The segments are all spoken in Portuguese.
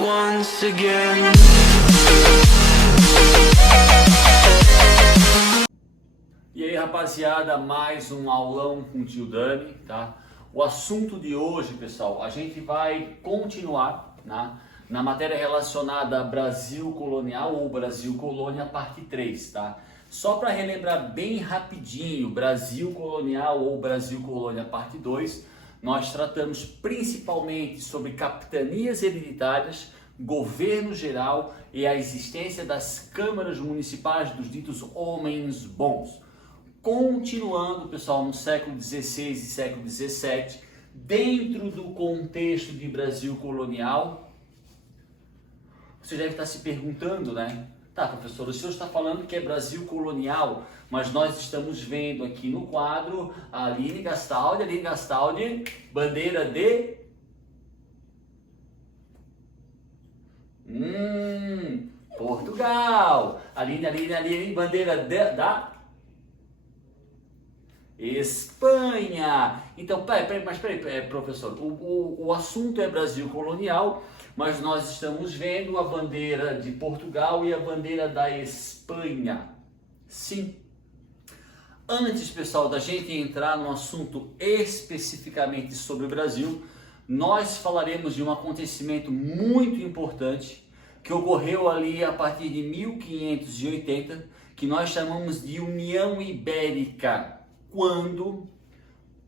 once again. E aí, rapaziada, mais um aulão com o tio Dani, tá? O assunto de hoje, pessoal, a gente vai continuar na matéria relacionada a Brasil colonial ou Brasil colônia, parte 3, tá? Só para relembrar bem rapidinho, Brasil colonial ou Brasil colônia, parte 2, nós tratamos principalmente sobre capitanias hereditárias, governo geral e a existência das câmaras municipais dos ditos homens bons. Continuando, pessoal, no século XVI e século XVII, dentro do contexto de Brasil colonial, você deve estar se perguntando, né? Tá, professor, o senhor está falando que é Brasil colonial, mas nós estamos vendo aqui no quadro a Aline Gastaldi, bandeira de... Portugal. Aline, bandeira da... Espanha. Então, peraí, professor, o assunto é Brasil colonial, mas nós estamos vendo a bandeira de Portugal e a bandeira da Espanha. Sim. Antes, pessoal, da gente entrar no assunto especificamente sobre o Brasil, nós falaremos de um acontecimento muito importante que ocorreu ali a partir de 1580, que nós chamamos de União Ibérica, quando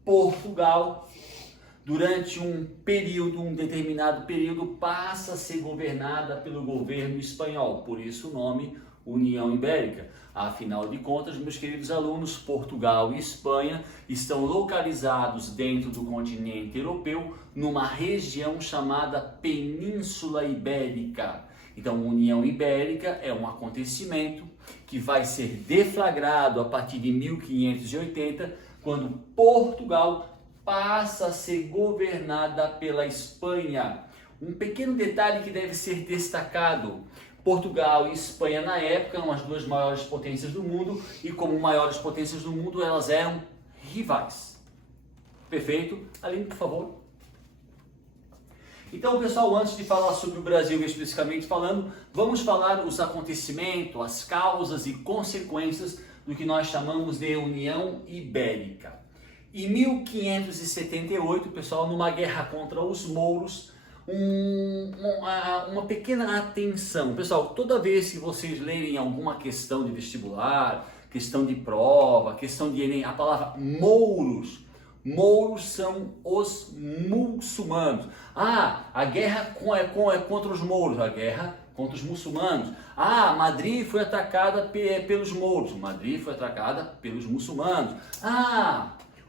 Portugal, durante um determinado período, passa a ser governada pelo governo espanhol, por isso o nome União Ibérica. Afinal de contas, meus queridos alunos, Portugal e Espanha estão localizados dentro do continente europeu, numa região chamada Península Ibérica. Então, União Ibérica é um acontecimento que vai ser deflagrado a partir de 1580, quando Portugal passa a ser governada pela Espanha. Um pequeno detalhe que deve ser destacado: Portugal e Espanha na época eram as duas maiores potências do mundo, e como maiores potências do mundo, elas eram rivais. Perfeito? Aline, por favor. Então, pessoal, antes de falar sobre o Brasil especificamente falando, vamos falar os acontecimentos, as causas e consequências do que nós chamamos de União Ibérica. Em 1578, pessoal, numa guerra contra os mouros, uma pequena atenção. Pessoal, toda vez que vocês lerem alguma questão de vestibular, questão de prova, questão de Enem, a palavra mouros são os muçulmanos. A guerra é contra os mouros, a guerra contra os muçulmanos. Madrid foi atacada pelos mouros, Madrid foi atacada pelos muçulmanos.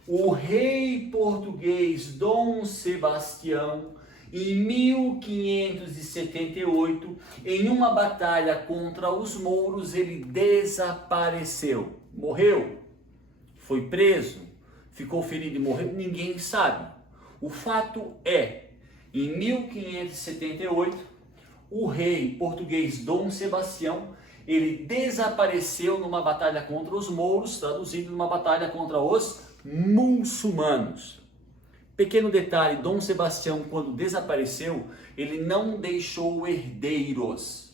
O rei português Dom Sebastião, em 1578, em uma batalha contra os mouros, ele desapareceu. Morreu? Foi preso? Ficou ferido e morreu? Ninguém sabe. O fato é, em 1578, o rei português Dom Sebastião, ele desapareceu numa batalha contra os mouros, traduzindo numa batalha contra os muçulmanos. Pequeno detalhe, Dom Sebastião, quando desapareceu, ele não deixou herdeiros.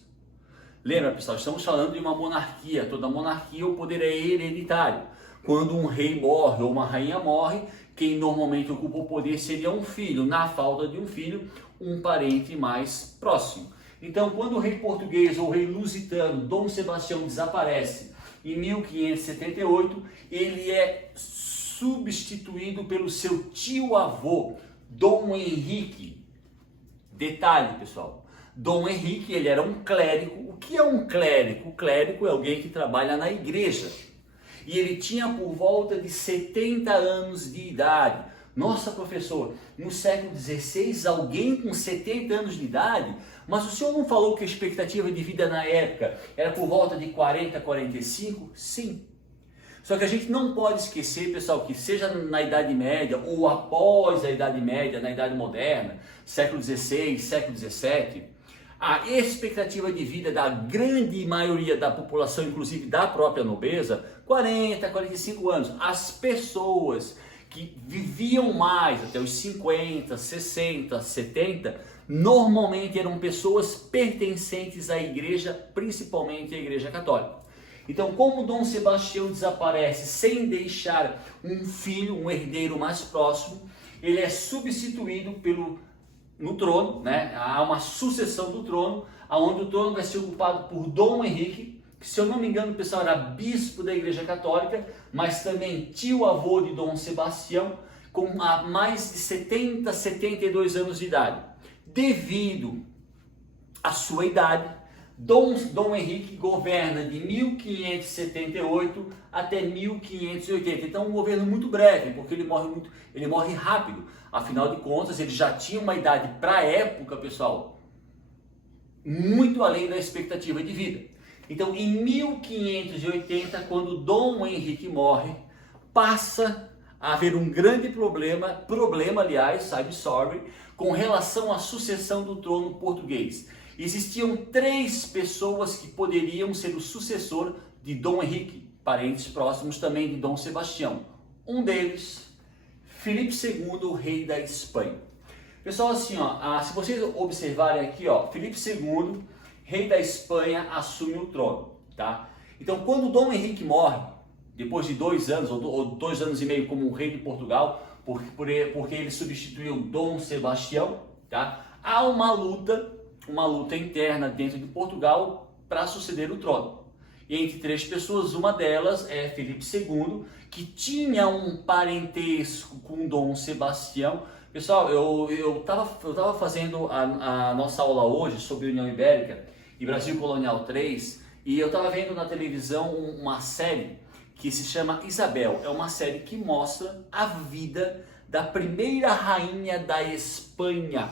Lembra, pessoal, estamos falando de uma monarquia. Toda monarquia, o poder é hereditário. Quando um rei morre ou uma rainha morre, quem normalmente ocupa o poder seria um filho. Na falta de um filho, um parente mais próximo. Então, quando o rei português ou o rei lusitano, Dom Sebastião, desaparece em 1578, ele é substituído pelo seu tio-avô, Dom Henrique. Detalhe, pessoal, Dom Henrique, ele era um clérigo. O que é um clérigo? O clérigo é alguém que trabalha na igreja. E ele tinha por volta de 70 anos de idade. Nossa, professor, no século XVI, alguém com 70 anos de idade? Mas o senhor não falou que a expectativa de vida na época era por volta de 40, 45? Sim. Só que a gente não pode esquecer, pessoal, que seja na Idade Média ou após a Idade Média, na Idade Moderna, século XVI, século XVII, a expectativa de vida da grande maioria da população, inclusive da própria nobreza, 40, 45 anos. As pessoas que viviam mais, até os 50, 60, 70, normalmente eram pessoas pertencentes à igreja, principalmente à igreja católica. Então, como Dom Sebastião desaparece sem deixar um filho, um herdeiro mais próximo, ele é substituído no trono, né? Há uma sucessão do trono, onde o trono vai ser ocupado por Dom Henrique, que, se eu não me engano, pessoal, era bispo da Igreja Católica, mas também tio-avô de Dom Sebastião, com mais de 72 anos de idade. Devido à sua idade, Dom Henrique governa de 1578 até 1580. Então, um governo muito breve, porque ele morre rápido. Afinal de contas, ele já tinha uma idade para a época, pessoal, muito além da expectativa de vida. Então, em 1580, quando Dom Henrique morre, passa a haver um grande problema, aliás, I'm sorry, com relação à sucessão do trono português. Existiam 3 pessoas que poderiam ser o sucessor de Dom Henrique, parentes próximos também de Dom Sebastião. Um deles, Filipe II, rei da Espanha. Pessoal, assim, ó, se vocês observarem aqui, ó, Filipe II, rei da Espanha, assume o trono, tá? Então, quando Dom Henrique morre, depois de 2 anos, ou 2 anos e meio como rei de Portugal, porque ele substituiu Dom Sebastião, tá? Há uma luta interna dentro de Portugal para suceder o trono. E entre 3 pessoas, uma delas é Filipe II, que tinha um parentesco com Dom Sebastião. Pessoal, eu tava fazendo a nossa aula hoje sobre União Ibérica e Brasil Colonial 3, e eu estava vendo na televisão uma série que se chama Isabel. É uma série que mostra a vida da primeira rainha da Espanha.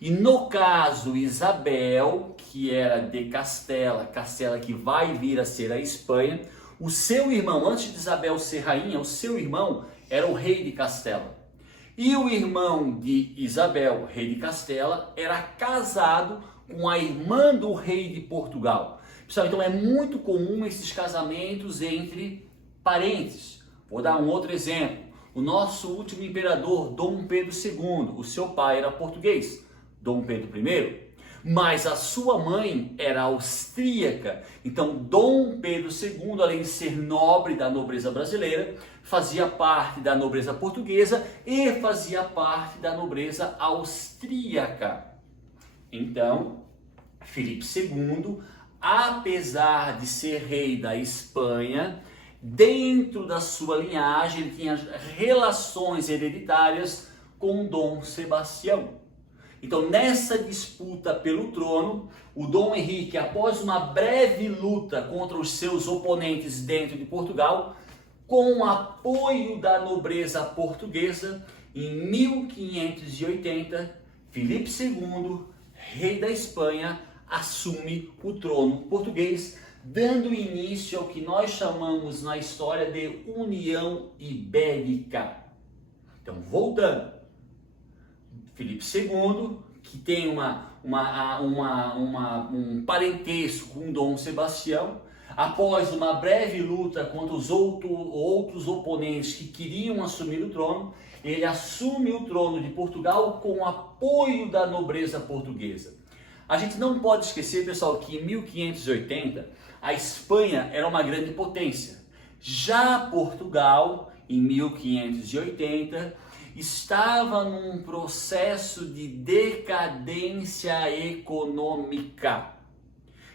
E no caso, Isabel, que era de Castela que vai vir a ser a Espanha, o seu irmão, antes de Isabel ser rainha, o seu irmão era o rei de Castela. E o irmão de Isabel, rei de Castela, era casado com a irmã do rei de Portugal. Pessoal, então é muito comum esses casamentos entre parentes. Vou dar um outro exemplo. O nosso último imperador, Dom Pedro II, o seu pai era português, Dom Pedro I, mas a sua mãe era austríaca. Então, Dom Pedro II, além de ser nobre da nobreza brasileira, fazia parte da nobreza portuguesa e fazia parte da nobreza austríaca. Então, Filipe II, apesar de ser rei da Espanha, dentro da sua linhagem, ele tinha relações hereditárias com Dom Sebastião. Então, nessa disputa pelo trono, o Dom Henrique, após uma breve luta contra os seus oponentes dentro de Portugal, com o apoio da nobreza portuguesa, em 1580, Filipe II, rei da Espanha, assume o trono português, dando início ao que nós chamamos na história de União Ibérica. Então, voltando. Filipe II, que tem um parentesco com Dom Sebastião, após uma breve luta contra os outros oponentes que queriam assumir o trono, ele assume o trono de Portugal com o apoio da nobreza portuguesa. A gente não pode esquecer, pessoal, que em 1580 a Espanha era uma grande potência. Já Portugal, em 1580, estava num processo de decadência econômica.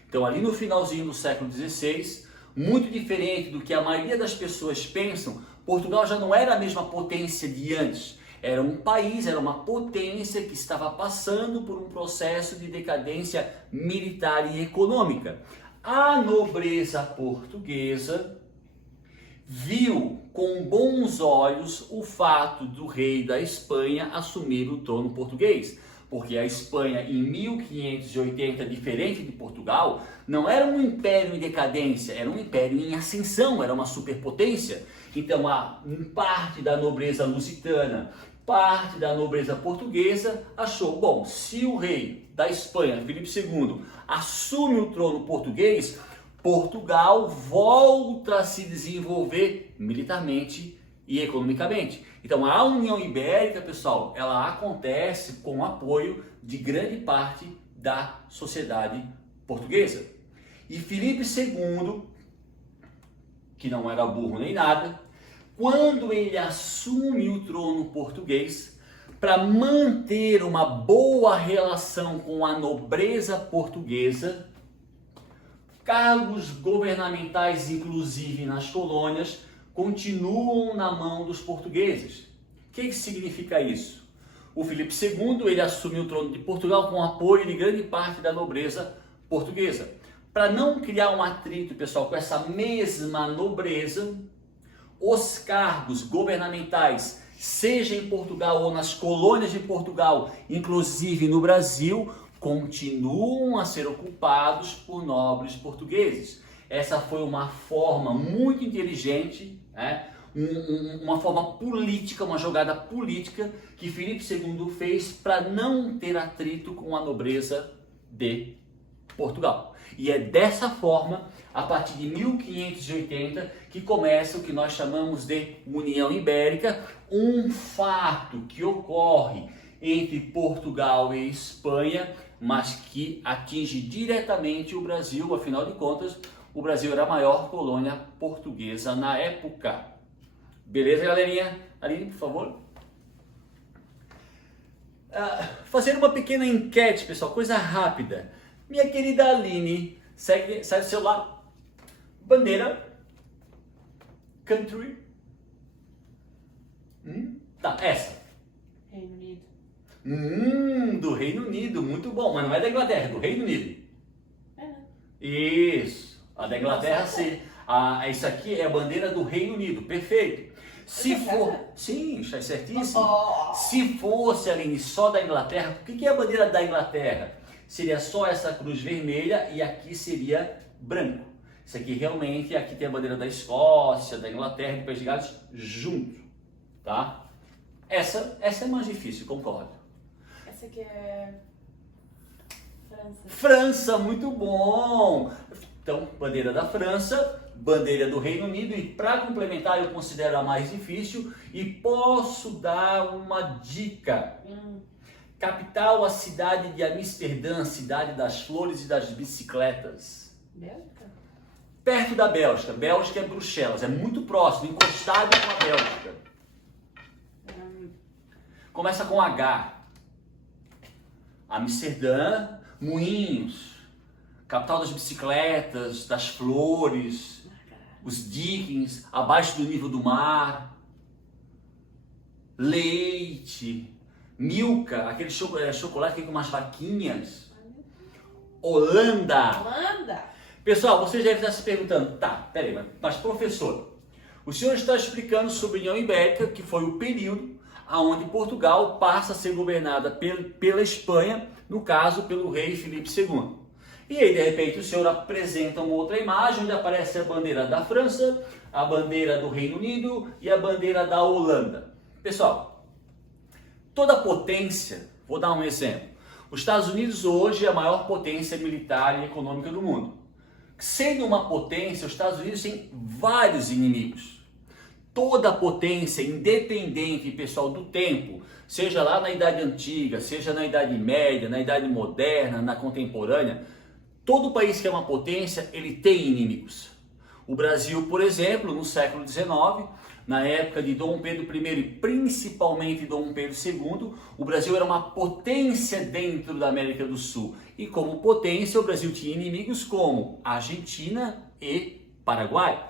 Então, ali no finalzinho do século XVI, muito diferente do que a maioria das pessoas pensam, Portugal já não era a mesma potência de antes. Era um país, era uma potência que estava passando por um processo de decadência militar e econômica. A nobreza portuguesa viu com bons olhos o fato do rei da Espanha assumir o trono português, porque a Espanha em 1580, diferente de Portugal, não era um império em decadência, era um império em ascensão, era uma superpotência. Então, parte da nobreza lusitana, parte da nobreza portuguesa achou, bom, se o rei da Espanha, Filipe II, assume o trono português, Portugal volta a se desenvolver militarmente e economicamente. Então a União Ibérica, pessoal, ela acontece com o apoio de grande parte da sociedade portuguesa. E Filipe II, que não era burro nem nada, quando ele assume o trono português, para manter uma boa relação com a nobreza portuguesa, cargos governamentais, inclusive nas colônias, continuam na mão dos portugueses. O que significa isso? O Filipe II, ele assume o trono de Portugal com o apoio de grande parte da nobreza portuguesa. Para não criar um atrito, pessoal, com essa mesma nobreza, os cargos governamentais, seja em Portugal ou nas colônias de Portugal, inclusive no Brasil, continuam a ser ocupados por nobres portugueses. Essa foi uma forma muito inteligente, né? Uma forma política, uma jogada política que Filipe II fez para não ter atrito com a nobreza de Portugal. E é dessa forma, a partir de 1580, que começa o que nós chamamos de União Ibérica, um fato que ocorre entre Portugal e Espanha, mas que atinge diretamente o Brasil. Afinal de contas, o Brasil era a maior colônia portuguesa na época. Beleza, galerinha? Aline, por favor. Fazer uma pequena enquete, pessoal, coisa rápida. Minha querida Aline, sai do celular. Bandeira. Country. Tá, essa. Reino Unido. Do Reino Unido, muito bom. Mas não é da Inglaterra, é do Reino Unido. É, né? Isso. A da Inglaterra, sim. Isso aqui é a bandeira do Reino Unido, perfeito. Se for, sim, está certíssimo. Se fosse, Aline, só da Inglaterra, o que é a bandeira da Inglaterra? Seria só essa cruz vermelha e aqui seria branco. Isso aqui realmente, aqui tem a bandeira da Escócia, da Inglaterra e do País de Gales junto, tá? Essa é mais difícil, concordo. Essa aqui é França. França, muito bom! Então, bandeira da França, bandeira do Reino Unido, e para complementar, eu considero a mais difícil e posso dar uma dica. Capital, a cidade de Amsterdã, cidade das flores e das bicicletas. Bélgica? Perto da Bélgica. Bélgica é Bruxelas, é muito próximo, encostado com a Bélgica. Começa com H. Amsterdã, Moinhos, capital das bicicletas, das flores, os Dickens, abaixo do nível do mar, leite, Milka, aquele chocolate com umas vaquinhas, Holanda. Holanda? Pessoal, você já deve estar se perguntando, tá, peraí, mas professor, o senhor está explicando sobre a União Ibérica, que foi o período onde Portugal passa a ser governada pela Espanha, no caso pelo rei Filipe II. E aí, de repente, o senhor apresenta uma outra imagem onde aparece a bandeira da França, a bandeira do Reino Unido e a bandeira da Holanda. Pessoal, toda potência, vou dar um exemplo. Os Estados Unidos hoje é a maior potência militar e econômica do mundo. Sendo uma potência, os Estados Unidos têm vários inimigos. Toda potência, independente, pessoal, do tempo, seja lá na Idade Antiga, seja na Idade Média, na Idade Moderna, na Contemporânea, todo país que é uma potência, ele tem inimigos. O Brasil, por exemplo, no século XIX, na época de Dom Pedro I e principalmente Dom Pedro II, o Brasil era uma potência dentro da América do Sul. E como potência, o Brasil tinha inimigos como Argentina e Paraguai.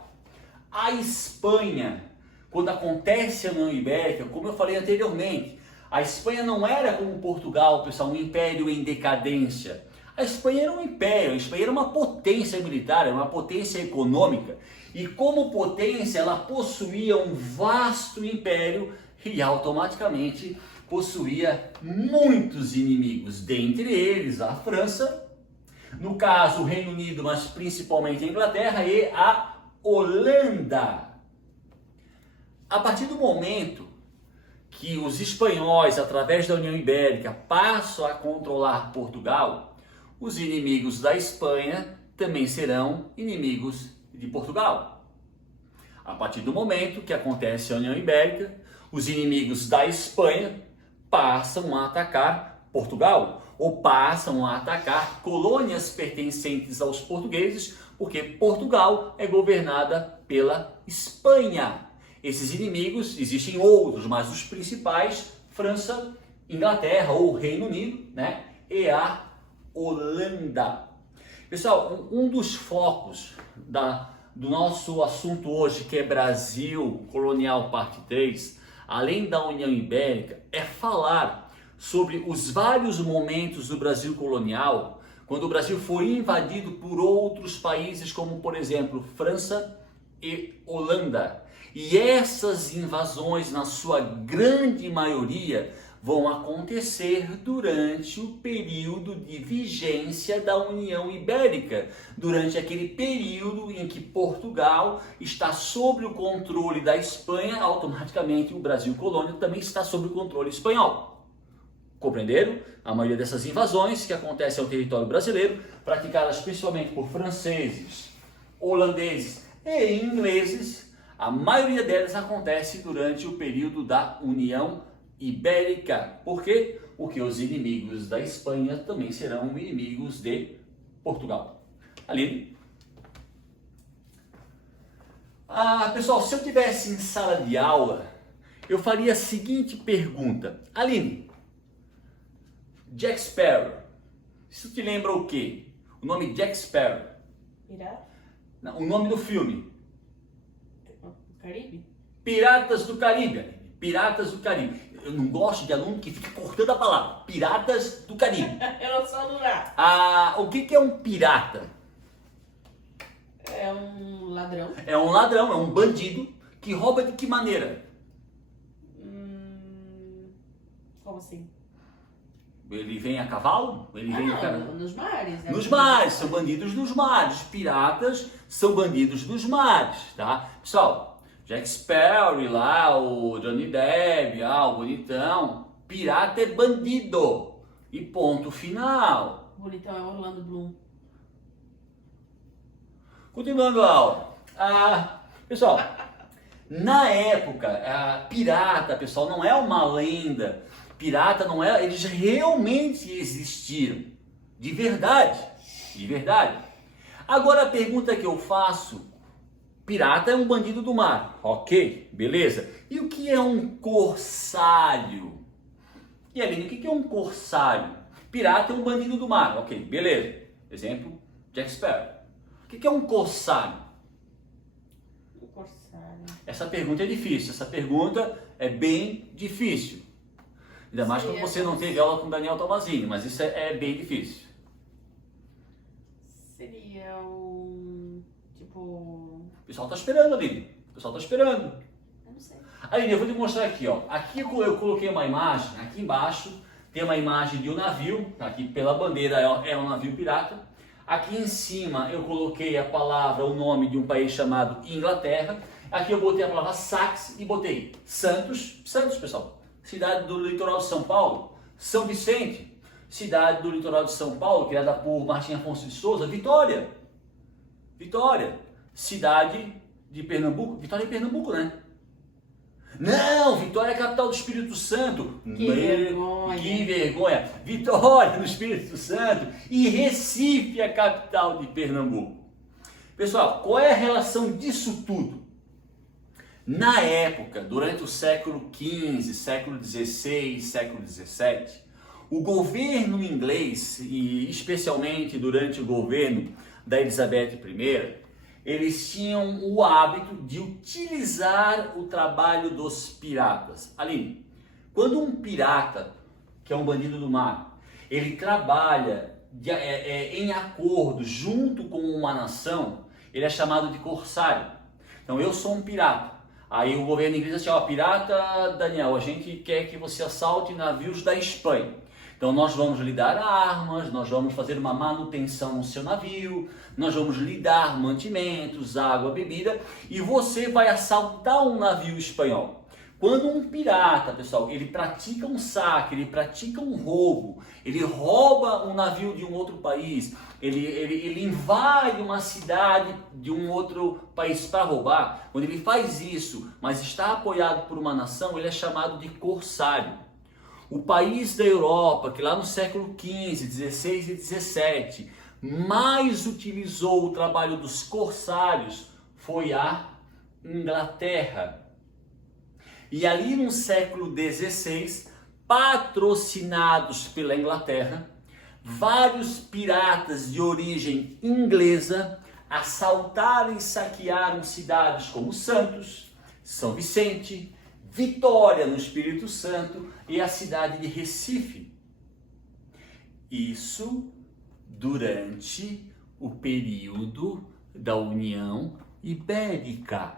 A Espanha, quando acontece a União Ibérica, como eu falei anteriormente, a Espanha não era como Portugal, pessoal, um império em decadência. A Espanha era um império, a Espanha era uma potência militar, era uma potência econômica. E como potência, ela possuía um vasto império e automaticamente possuía muitos inimigos, dentre eles a França, no caso o Reino Unido, mas principalmente a Inglaterra e a Holanda. A partir do momento que os espanhóis, através da União Ibérica, passam a controlar Portugal, os inimigos da Espanha também serão inimigos de Portugal. A partir do momento que acontece a União Ibérica, os inimigos da Espanha passam a atacar Portugal, ou passam a atacar colônias pertencentes aos portugueses, porque Portugal é governada pela Espanha. Esses inimigos, existem outros, mas os principais, França, Inglaterra ou Reino Unido, né? E a Holanda. Pessoal, um dos focos do nosso assunto hoje, que é Brasil Colonial Parte 3, além da União Ibérica, é falar sobre os vários momentos do Brasil colonial, quando o Brasil foi invadido por outros países, como por exemplo França e Holanda. E essas invasões, na sua grande maioria, vão acontecer durante o período de vigência da União Ibérica, durante aquele período em que Portugal está sob o controle da Espanha, automaticamente o Brasil colônia também está sob o controle espanhol. Compreenderam? A maioria dessas invasões que acontecem ao território brasileiro, praticadas principalmente por franceses, holandeses e ingleses, a maioria delas acontece durante o período da União Ibérica. Por quê? Porque os inimigos da Espanha também serão inimigos de Portugal. Aline? Pessoal, se eu tivesse em sala de aula, eu faria a seguinte pergunta. Aline, Jack Sparrow, isso te lembra o quê? O nome Jack Sparrow? Pirata? Não, o nome do filme? Caribe? Piratas do Caribe, Aline. Piratas do Caribe. Eu não gosto de aluno que fica cortando a palavra. Piratas do Caribe. Eu não sou alunar. O que é um pirata? É um ladrão. É um ladrão, é um bandido que rouba de que maneira? Como assim? Ele vem a cavalo? Ele vem Nos mares. Né? Nos mares, são bandidos nos mares. Piratas são bandidos dos mares, tá? Pessoal, Jack Sparrow lá, o Johnny Depp, o bonitão. Pirata é bandido. E ponto final. O bonitão é Orlando Bloom. Continuando a aula. Pessoal, na época, pirata, pessoal, não é uma lenda. Pirata não é, eles realmente existiram. De verdade. De verdade. Agora a pergunta que eu faço, pirata é um bandido do mar. Ok, beleza. E o que é um corsário? E Aline, o que é um corsário? Pirata é um bandido do mar. Ok, beleza. Exemplo, Jack Sparrow. O que é um corsário? Um corsário. Essa pergunta é difícil. Essa pergunta é bem difícil. Ainda mais quando você não teve aula com Daniel Tomazini, mas isso é bem difícil. Seria um... tipo... O pessoal está esperando, Aline. O pessoal está esperando. Eu não sei. Aline, eu vou te mostrar aqui, ó. Aqui eu coloquei uma imagem, aqui embaixo tem uma imagem de um navio, aqui pela bandeira é um navio pirata. Aqui em cima eu coloquei a palavra, o nome de um país chamado Inglaterra. Aqui eu botei a palavra Sax e botei Santos, pessoal. Cidade do litoral de São Paulo, São Vicente, cidade do litoral de São Paulo, criada por Martim Afonso de Souza, Vitória, cidade de Pernambuco, Vitória é Pernambuco, né? Não, Vitória é a capital do Espírito Santo. Que vergonha. Que vergonha. Vitória no Espírito Santo e Recife é a capital de Pernambuco. Pessoal, qual é a relação disso tudo? Na época, durante o século XV, século XVI, século XVII, o governo inglês, e especialmente durante o governo da Elizabeth I, eles tinham o hábito de utilizar o trabalho dos piratas. Aline, quando um pirata, que é um bandido do mar, ele trabalha em acordo junto com uma nação, ele é chamado de corsário. Então eu sou um pirata. Aí o governo inglês disse, pirata Daniel, a gente quer que você assalte navios da Espanha. Então nós vamos lhe dar armas, nós vamos fazer uma manutenção no seu navio, nós vamos lhe dar mantimentos, água, bebida, e você vai assaltar um navio espanhol. Quando um pirata, pessoal, ele pratica um saque, ele pratica um roubo, ele rouba um navio de um outro país, ele invade uma cidade de um outro país para roubar, quando ele faz isso, mas está apoiado por uma nação, ele é chamado de corsário. O país da Europa, que lá no século XV, XVI e XVII, mais utilizou o trabalho dos corsários foi a Inglaterra. E ali no século XVI, patrocinados pela Inglaterra, vários piratas de origem inglesa assaltaram e saquearam cidades como Santos, São Vicente, Vitória no Espírito Santo e a cidade de Recife. Isso durante o período da União Ibérica.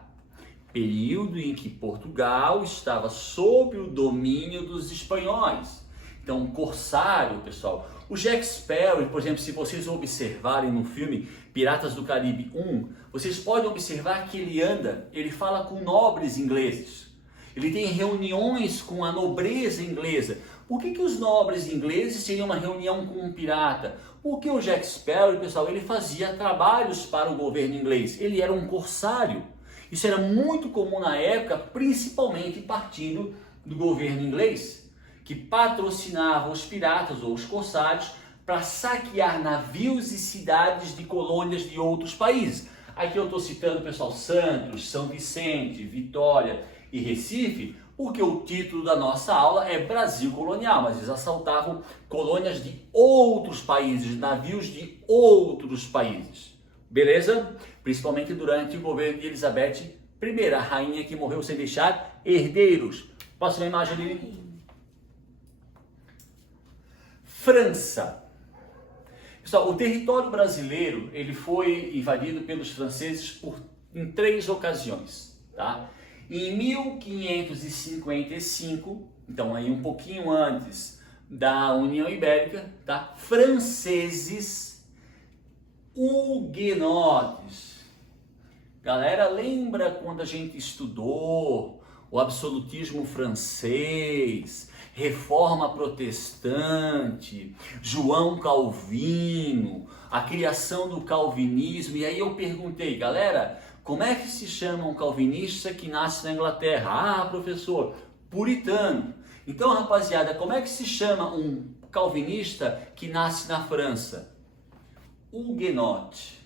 Período em que Portugal estava sob o domínio dos espanhóis. Então, corsário, pessoal. O Jack Sparrow, por exemplo, se vocês observarem no filme Piratas do Caribe 1, vocês podem observar que ele fala com nobres ingleses. Ele tem reuniões com a nobreza inglesa. Por que os nobres ingleses teriam uma reunião com um pirata? Porque o Jack Sparrow, pessoal, ele fazia trabalhos para o governo inglês. Ele era um corsário. Isso era muito comum na época, principalmente partindo do governo inglês, que patrocinava os piratas ou os corsários para saquear navios e cidades de colônias de outros países. Aqui eu estou citando, pessoal, Santos, São Vicente, Vitória e Recife, porque o título da nossa aula é Brasil Colonial, mas eles assaltavam colônias de outros países, navios de outros países. Beleza? Principalmente durante o governo de Elizabeth I, a rainha que morreu sem deixar herdeiros. Próxima imagem ali. França. Pessoal, o território brasileiro ele foi invadido pelos franceses em 3 ocasiões. Tá? Em 1555, então aí um pouquinho antes da União Ibérica, tá? Franceses huguenotes. Galera, lembra quando a gente estudou o absolutismo francês, Reforma Protestante, João Calvino, a criação do calvinismo? E aí eu perguntei, galera, como é que se chama um calvinista que nasce na Inglaterra? Ah, professor, puritano. Então, rapaziada, como é que se chama um calvinista que nasce na França? Huguenote.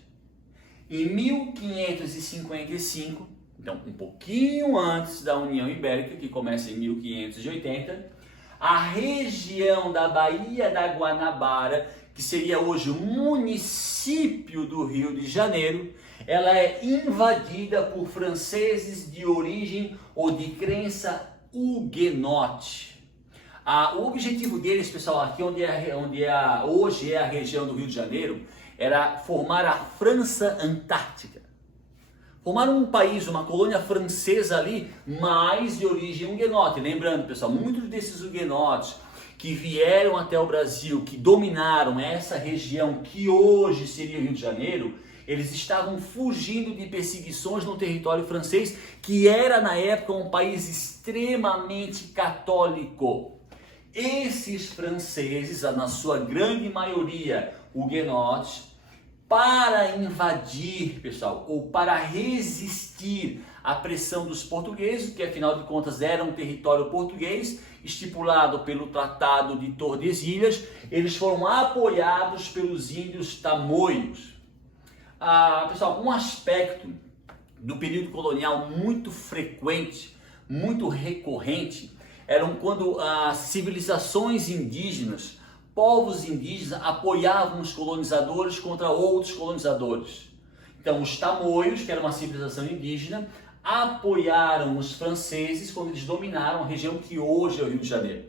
Em 1555, então um pouquinho antes da União Ibérica, que começa em 1580, a região da Baía da Guanabara, que seria hoje o município do Rio de Janeiro, ela é invadida por franceses de origem ou de crença huguenote. O objetivo deles, pessoal, aqui hoje é a região do Rio de Janeiro, era formar a França Antártica. Formar um país, uma colônia francesa ali, mas de origem huguenote. Lembrando, pessoal, muitos desses huguenotes que vieram até o Brasil, que dominaram essa região que hoje seria o Rio de Janeiro, eles estavam fugindo de perseguições no território francês, que era na época um país extremamente católico. Esses franceses, na sua grande maioria huguenotes, para invadir, pessoal, ou para resistir à pressão dos portugueses, que afinal de contas era um território português, estipulado pelo Tratado de Tordesilhas, eles foram apoiados pelos índios tamoios. Pessoal, um aspecto do período colonial muito frequente, muito recorrente, eram quando as civilizações indígenas, povos indígenas, apoiavam os colonizadores contra outros colonizadores. Então, os tamoios, que era uma civilização indígena, apoiaram os franceses quando eles dominaram a região que hoje é o Rio de Janeiro.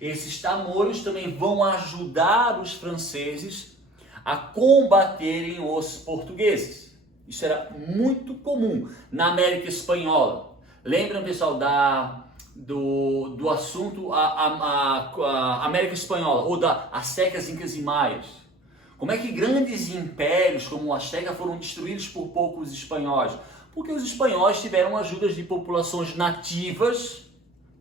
Esses tamoios também vão ajudar os franceses a combaterem os portugueses. Isso era muito comum na América Espanhola. Lembram, pessoal, do assunto a América Espanhola, ou das Aztecas, Incas e Maias? Como é que grandes impérios como o Azteca foram destruídos por poucos espanhóis? Porque os espanhóis tiveram ajudas de populações nativas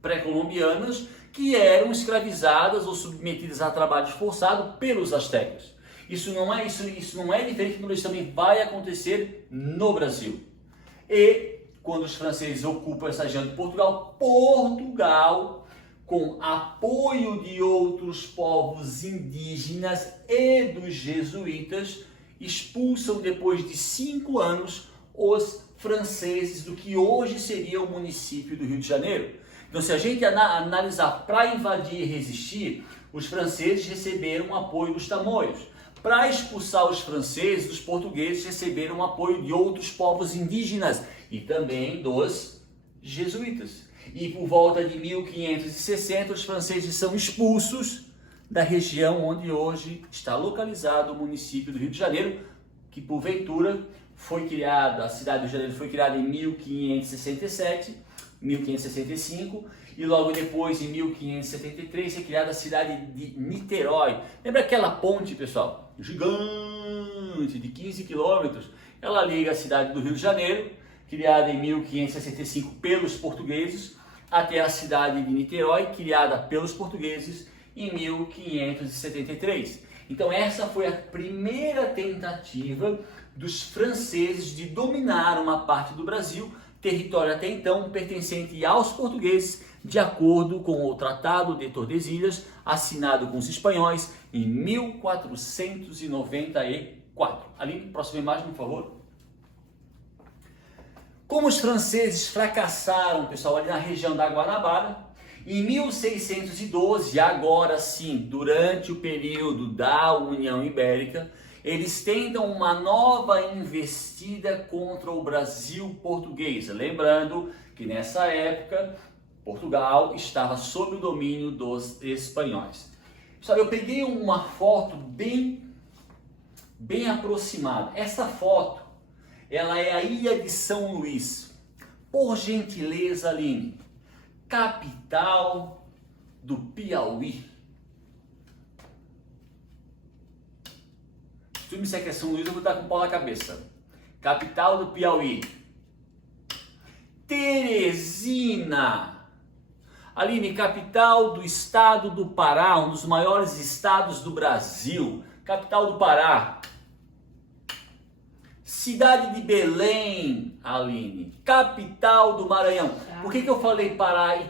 pré-colombianas que eram escravizadas ou submetidas a trabalho forçado pelos astecas. Isso não é diferente, mas isso também vai acontecer no Brasil. E quando os franceses ocupam essa região de Portugal, Portugal, com apoio de outros povos indígenas e dos jesuítas, expulsam depois de 5 anos os franceses do que hoje seria o município do Rio de Janeiro. Então, se a gente analisar para invadir e resistir, os franceses receberam o apoio dos tamoios. Para expulsar os franceses, os portugueses receberam o apoio de outros povos indígenas e também dos jesuítas. E por volta de 1560, os franceses são expulsos da região onde hoje está localizado o município do Rio de Janeiro, que porventura foi criada, a cidade do Rio de Janeiro foi criada em 1567, 1565, e logo depois, em 1573, é criada a cidade de Niterói. Lembra aquela ponte, pessoal? Gigante, de 15 quilômetros. Ela liga a cidade do Rio de Janeiro, criada em 1565 pelos portugueses, até a cidade de Niterói, criada pelos portugueses em 1573. Então essa foi a primeira tentativa dos franceses de dominar uma parte do Brasil, território até então pertencente aos portugueses, de acordo com o Tratado de Tordesilhas, assinado com os espanhóis em 1494. Aline, próxima imagem, por favor. Como os franceses fracassaram, pessoal, ali na região da Guanabara, em 1612, agora sim, durante o período da União Ibérica, eles tentam uma nova investida contra o Brasil português. Lembrando que nessa época, Portugal estava sob o domínio dos espanhóis. Pessoal, eu peguei uma foto bem aproximada. Essa foto, ela é a Ilha de São Luís. Por gentileza, Aline, capital do Piauí. Se tu me disser que é São Luís, eu vou dar com o pau na cabeça. Capital do Piauí. Teresina. Aline, capital do estado do Pará, um dos maiores estados do Brasil. Capital do Pará. Cidade de Belém, Aline. Capital do Maranhão. Por que eu falei Pará e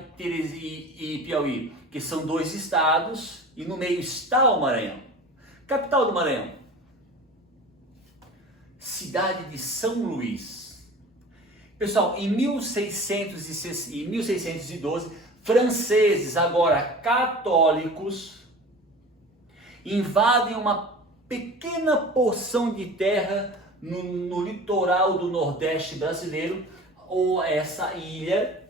Piauí? Porque são 2 estados e no meio está o Maranhão. Capital do Maranhão. Cidade de São Luís. Pessoal, em 1612, franceses, agora católicos, invadem uma pequena porção de terra no litoral do Nordeste brasileiro, ou essa ilha,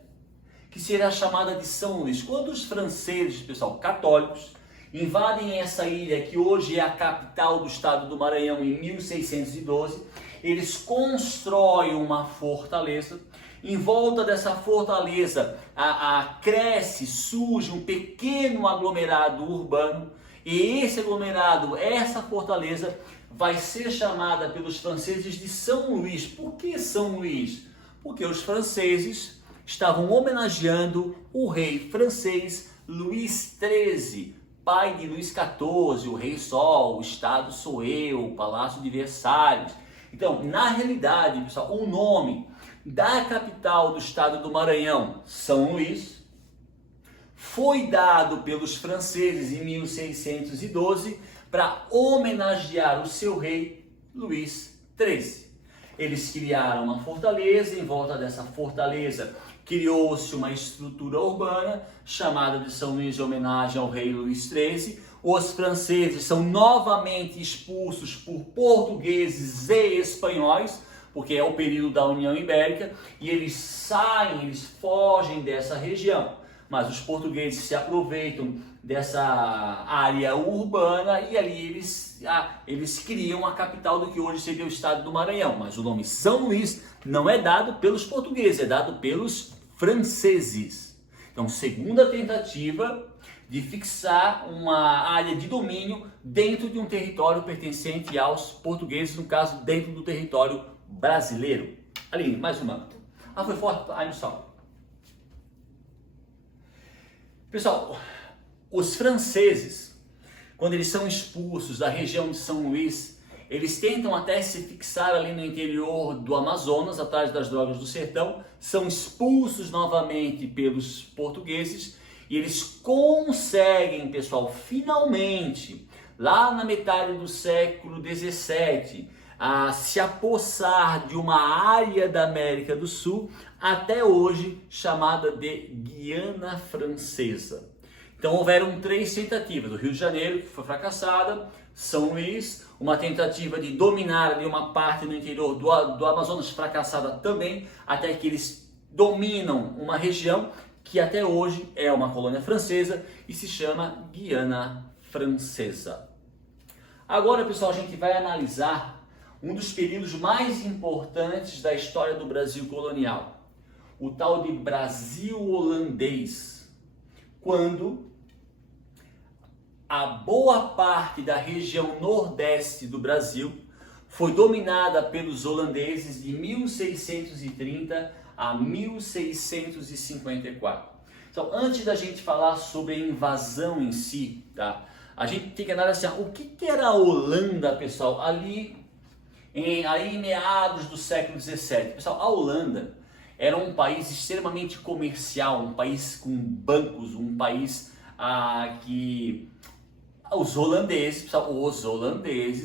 que será chamada de São Luís. Quando os franceses, pessoal, católicos, invadem essa ilha, que hoje é a capital do estado do Maranhão, em 1612, eles constroem uma fortaleza. Em volta dessa fortaleza cresce, surge um pequeno aglomerado urbano, e esse aglomerado, essa fortaleza, vai ser chamada pelos franceses de São Luís. Por que São Luís? Porque os franceses estavam homenageando o rei francês Luís XIII, pai de Luís XIV, o Rei Sol, o Estado sou eu, o Palácio de Versalhes. Então, na realidade, pessoal, o nome da capital do estado do Maranhão, São Luís, foi dado pelos franceses em 1612 para homenagear o seu rei Luís XIII. Eles criaram uma fortaleza, em volta dessa fortaleza criou-se uma estrutura urbana chamada de São Luís, em homenagem ao rei Luís XIII. Os franceses são novamente expulsos por portugueses e espanhóis, porque é o período da União Ibérica, e eles saem, eles fogem dessa região. Mas os portugueses se aproveitam dessa área urbana e ali eles criam a capital do que hoje seria o estado do Maranhão. Mas o nome São Luís não é dado pelos portugueses, é dado pelos franceses. Então, segunda tentativa de fixar uma área de domínio dentro de um território pertencente aos portugueses, no caso, dentro do território brasileiro. Aline, mais uma. Foi forte? I'm sorry. Pessoal, os franceses, quando eles são expulsos da região de São Luís, eles tentam até se fixar ali no interior do Amazonas, atrás das drogas do sertão, são expulsos novamente pelos portugueses e eles conseguem, pessoal, finalmente, lá na metade do século XVII, a se apossar de uma área da América do Sul, até hoje chamada de Guiana Francesa. Então houveram 3 tentativas: o Rio de Janeiro, que foi fracassada, São Luís, uma tentativa de dominar ali uma parte no interior do Amazonas, fracassada também, até que eles dominam uma região que até hoje é uma colônia francesa e se chama Guiana Francesa. Agora, pessoal, a gente vai analisar um dos períodos mais importantes da história do Brasil colonial, o tal de Brasil holandês, quando a boa parte da região nordeste do Brasil foi dominada pelos holandeses de 1630 a 1654. Então, antes da gente falar sobre a invasão em si, tá? A gente tem que analisar o que era a Holanda, pessoal, aí em meados do século XVII. Pessoal, a Holanda era um país extremamente comercial, um país com bancos, um país que os holandeses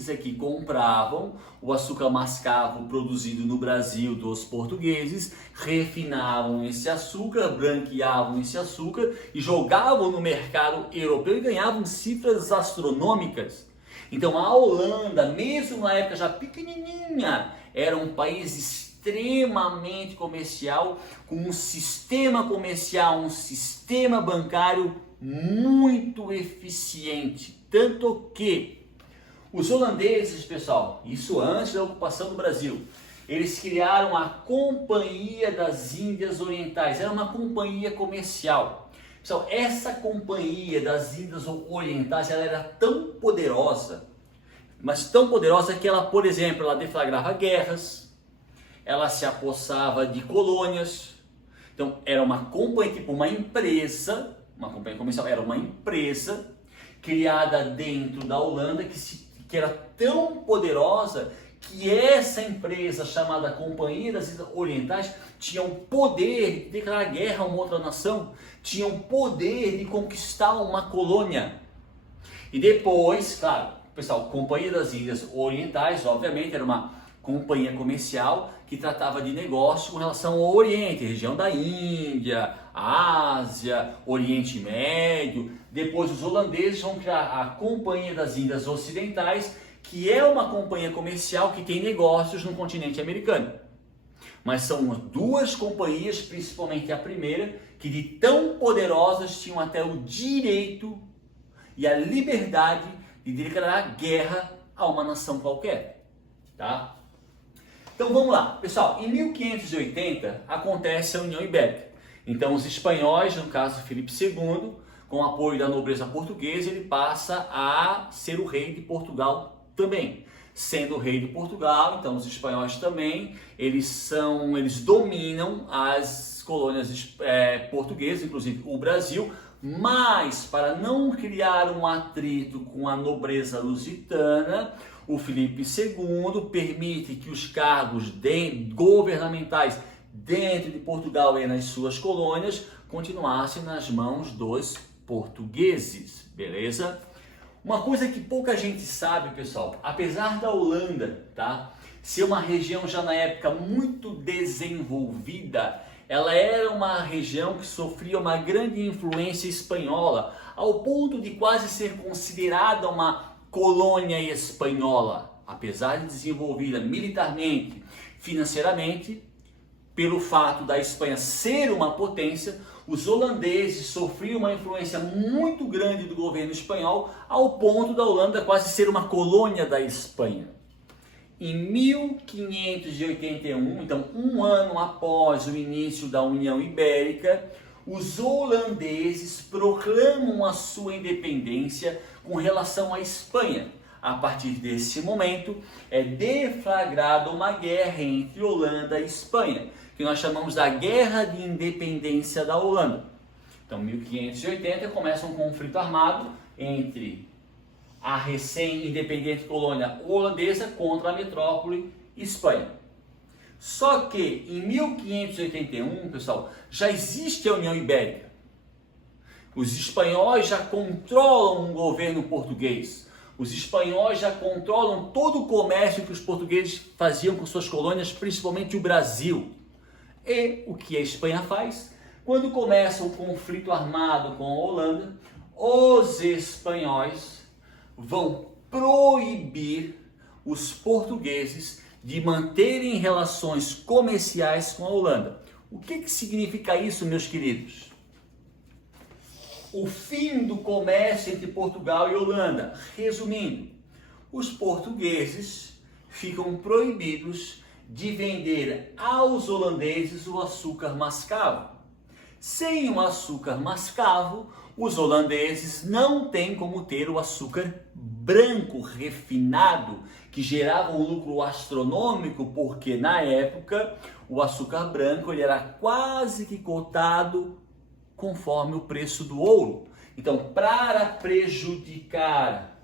é que compravam o açúcar mascavo produzido no Brasil dos portugueses, refinavam esse açúcar, branqueavam esse açúcar e jogavam no mercado europeu e ganhavam cifras astronômicas. Então a Holanda, mesmo na época já pequenininha, era um país extremamente comercial, com um sistema comercial, um sistema bancário muito eficiente. Tanto que os holandeses, pessoal, isso antes da ocupação do Brasil, eles criaram a Companhia das Índias Orientais. Era uma companhia comercial. Pessoal, essa Companhia das Índias Orientais, ela era tão poderosa, mas tão poderosa que ela, por exemplo, ela deflagrava guerras, ela se apossava de colônias. Então era uma companhia, tipo uma empresa, uma companhia comercial, era uma empresa criada dentro da Holanda que era tão poderosa que essa empresa chamada Companhia das Índias Orientais tinha o poder de declarar guerra a uma outra nação, tinha o poder de conquistar uma colônia. E depois, claro, pessoal, Companhia das Índias Orientais, obviamente, era uma companhia comercial que tratava de negócio com relação ao Oriente, região da Índia, Ásia, Oriente Médio. Depois os holandeses vão criar a Companhia das Índias Ocidentais, que é uma companhia comercial que tem negócios no continente americano. Mas são 2 companhias, principalmente a primeira, que de tão poderosas tinham até o direito e a liberdade de declarar guerra a uma nação qualquer, tá? Então vamos lá, pessoal. Em 1580 acontece a União Ibérica. Então os espanhóis, no caso Filipe II, com o apoio da nobreza portuguesa, ele passa a ser o rei de Portugal também. Sendo o rei de Portugal, então os espanhóis também, eles dominam as colônias portuguesas, inclusive o Brasil, mas para não criar um atrito com a nobreza lusitana, o Filipe II permite que os cargos governamentais dentro de Portugal e nas suas colônias continuassem nas mãos dos portugueses, beleza? Uma coisa que pouca gente sabe, pessoal, apesar da Holanda, tá, ser uma região já na época muito desenvolvida, ela era uma região que sofria uma grande influência espanhola, ao ponto de quase ser considerada uma colônia espanhola, apesar de desenvolvida militarmente, financeiramente. Pelo fato da Espanha ser uma potência, os holandeses sofriam uma influência muito grande do governo espanhol, ao ponto da Holanda quase ser uma colônia da Espanha. Em 1581, então um ano após o início da União Ibérica, os holandeses proclamam a sua independência com relação à Espanha. A partir desse momento, é deflagrada uma guerra entre Holanda e Espanha, que nós chamamos da Guerra de Independência da Holanda. Então, 1580 começa um conflito armado entre a recém-independente colônia holandesa contra a metrópole Espanha. Só que em 1581, pessoal, já existe a União Ibérica. Os espanhóis já controlam o governo português. Os espanhóis já controlam todo o comércio que os portugueses faziam com suas colônias, principalmente o Brasil. E o que a Espanha faz? Quando começa o conflito armado com a Holanda, os espanhóis vão proibir os portugueses de manterem relações comerciais com a Holanda. O que significa isso, meus queridos? O fim do comércio entre Portugal e Holanda. Resumindo, os portugueses ficam proibidos de vender aos holandeses o açúcar mascavo. Sem o açúcar mascavo, os holandeses não têm como ter o açúcar branco refinado, que gerava um lucro astronômico, porque na época o açúcar branco ele era quase que cotado conforme o preço do ouro. Então, para prejudicar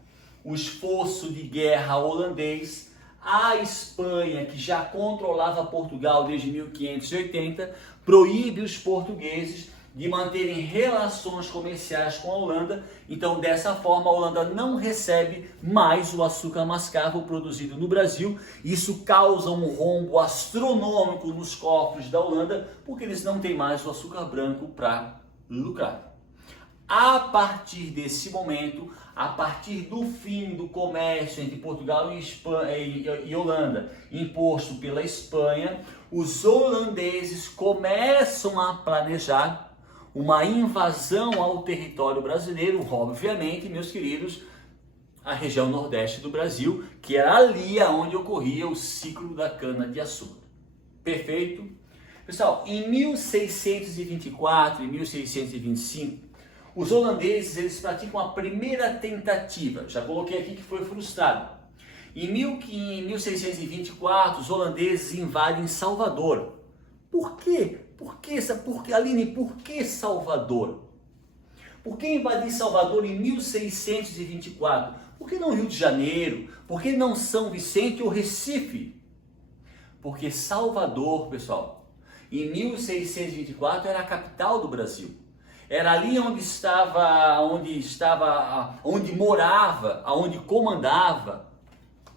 o esforço de guerra holandês, a Espanha, que já controlava Portugal desde 1580, proíbe os portugueses de manterem relações comerciais com a Holanda. Então, dessa forma, a Holanda não recebe mais o açúcar mascavo produzido no Brasil. Isso causa um rombo astronômico nos cofres da Holanda, porque eles não têm mais o açúcar branco para lucrar. A partir desse momento, a partir do fim do comércio entre Portugal e Holanda, imposto pela Espanha, os holandeses começam a planejar uma invasão ao território brasileiro, obviamente, meus queridos, a região nordeste do Brasil, que era ali onde ocorria o ciclo da cana-de-açúcar. Perfeito? Pessoal, em 1624 e 1625, os holandeses eles praticam a primeira tentativa, já coloquei aqui que foi frustrado. Em 1624, os holandeses invadem Salvador. Por quê? Aline, por que Salvador? Por que invadir Salvador em 1624? Por que não Rio de Janeiro? Por que não São Vicente ou Recife? Porque Salvador, pessoal, em 1624 era a capital do Brasil. Era ali onde morava, onde comandava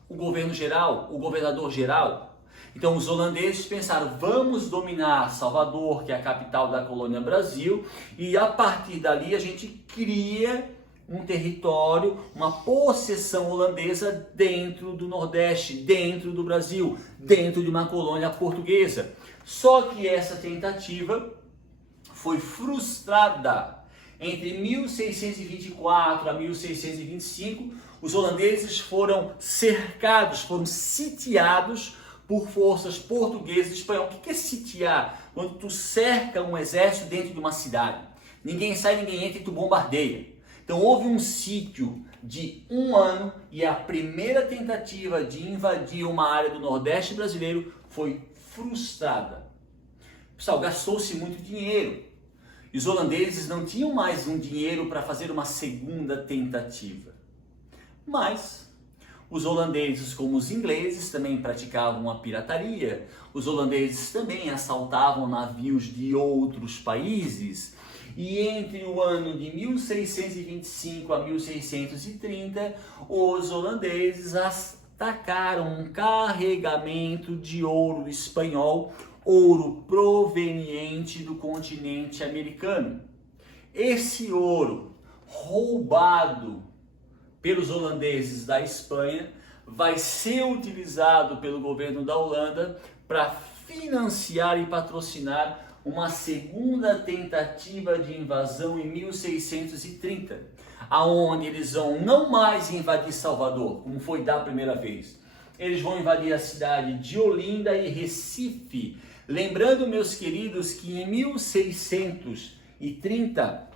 o governo geral, o governador geral. Então os holandeses pensaram, vamos dominar Salvador, que é a capital da colônia Brasil, e a partir dali a gente cria um território, uma possessão holandesa dentro do Nordeste, dentro do Brasil, dentro de uma colônia portuguesa. Só que essa tentativa foi frustrada. Entre 1624 a 1625, os holandeses foram cercados, foram sitiados por forças portuguesas e espanholas. O que é sitiar? Quando tu cerca um exército dentro de uma cidade. Ninguém sai, ninguém entra e tu bombardeia. Então houve um sítio de 1 ano e a primeira tentativa de invadir uma área do Nordeste brasileiro foi frustrada. Pessoal, gastou-se muito dinheiro. E os holandeses não tinham mais um dinheiro para fazer uma segunda tentativa. Mas os holandeses, como os ingleses, também praticavam a pirataria. Os holandeses também assaltavam navios de outros países. E entre o ano de 1625 a 1630, os holandeses atacaram um carregamento de ouro espanhol, ouro proveniente do continente americano. Esse ouro roubado pelos holandeses da Espanha vai ser utilizado pelo governo da Holanda para financiar e patrocinar uma segunda tentativa de invasão em 1630, aonde eles vão não mais invadir Salvador, como foi da primeira vez. Eles vão invadir a cidade de Olinda e Recife. Lembrando, meus queridos, que em 1630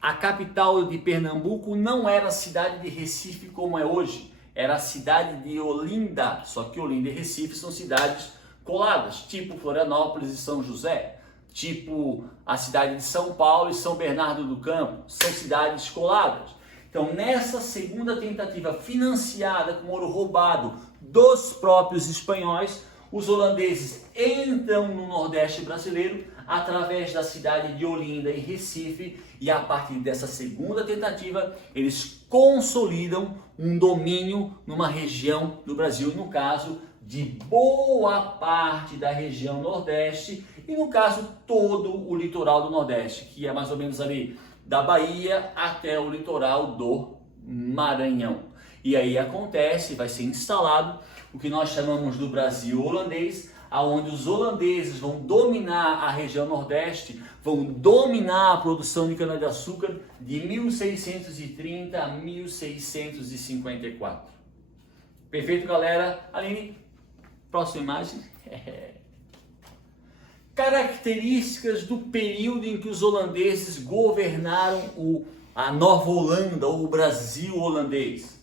a capital de Pernambuco não era a cidade de Recife como é hoje, era a cidade de Olinda, só que Olinda e Recife são cidades coladas, tipo Florianópolis e São José. tipo a cidade de São Paulo e São Bernardo do Campo, são cidades coladas. Então, nessa segunda tentativa financiada com ouro roubado dos próprios espanhóis, os holandeses entram no Nordeste brasileiro através da cidade de Olinda e Recife, e a partir dessa segunda tentativa eles consolidam um domínio numa região do Brasil, no caso de boa parte da região Nordeste e no caso todo o litoral do Nordeste, que é mais ou menos ali da Bahia até o litoral do Maranhão. E aí acontece, vai ser instalado o que nós chamamos do Brasil holandês, aonde os holandeses vão dominar a região Nordeste, vão dominar a produção de cana-de-açúcar de 1630 a 1654. Perfeito, galera? Aline, próxima imagem. Características do período em que os holandeses governaram a Nova Holanda, ou o Brasil holandês.